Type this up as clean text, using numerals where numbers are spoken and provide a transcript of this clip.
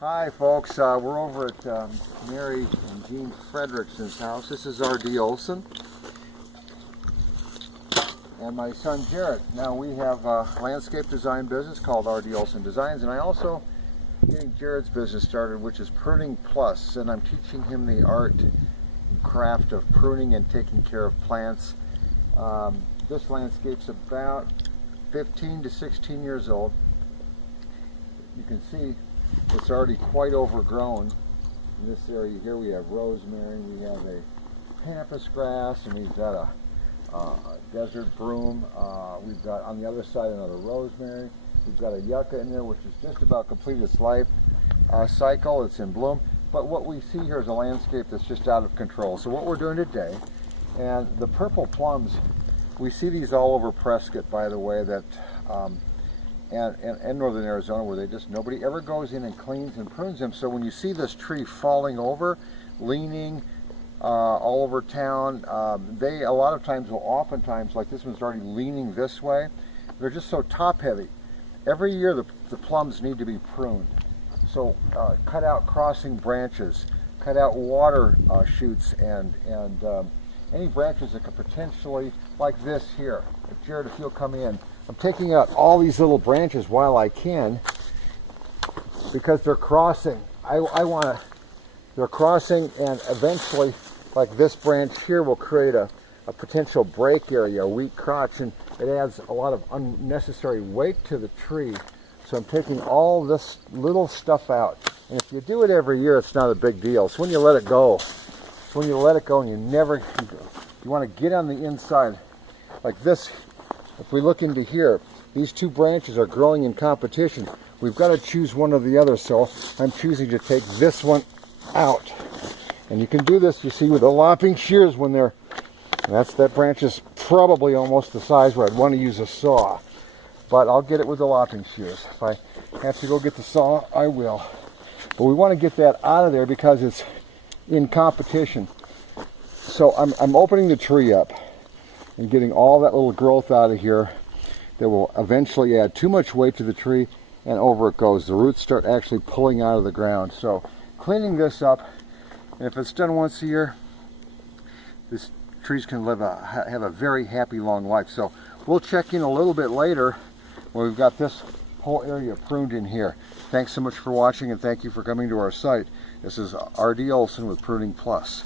Hi folks, we're over at Mary and Gene Frederickson's house. This is R.D. Olson and my son Jared. Now we have a landscape design business called R.D. Olson Designs, and I also getting Jared's business started, which is Pruning Plus, and I'm teaching him the art and craft of pruning and taking care of plants. This landscape's about 15 to 16 years old. You can see it's already quite overgrown. In this area here we have rosemary, we have a pampas grass, and we've got a desert broom. We've got on the other side another rosemary. We've got a yucca in there which has just about completed its life cycle. It's in bloom. But what we see here is a landscape that's just out of control. So what we're doing today, and the purple plums, we see these all over Prescott, by the way, that and northern Arizona, where nobody ever goes in and cleans and prunes them. So when you see this tree falling over, leaning all over town, they a lot of times will oftentimes, like this one's already leaning this way, they're just so top heavy. Every year the plums need to be pruned. So cut out crossing branches, cut out water shoots, and any branches that could potentially, like this here. If Jared, if you'll come in, I'm taking out all these little branches while I can, because they're crossing. They're crossing, and eventually, like this branch here, will create a potential break area, a weak crotch, and it adds a lot of unnecessary weight to the tree. So I'm taking all this little stuff out. And if you do it every year, it's not a big deal. It's when you let it go. It's when you let it go and you want to get on the inside. Like this, if we look into here, these two branches are growing in competition. We've got to choose one or the other, so I'm choosing to take this one out. And you can do this, you see, with the lopping shears when that branch is probably almost the size where I'd want to use a saw. But I'll get it with the lopping shears. If I have to go get the saw, I will. But we want to get that out of there because it's in competition. So I'm opening the tree up and getting all that little growth out of here that will eventually add too much weight to the tree, and over it goes. The roots start actually pulling out of the ground. So cleaning this up, and if it's done once a year, this trees can have a very happy long life. So we'll check in a little bit later when we've got this whole area pruned in here. Thanks so much for watching, and thank you for coming to our site. This is R.D. Olson with Pruning Plus.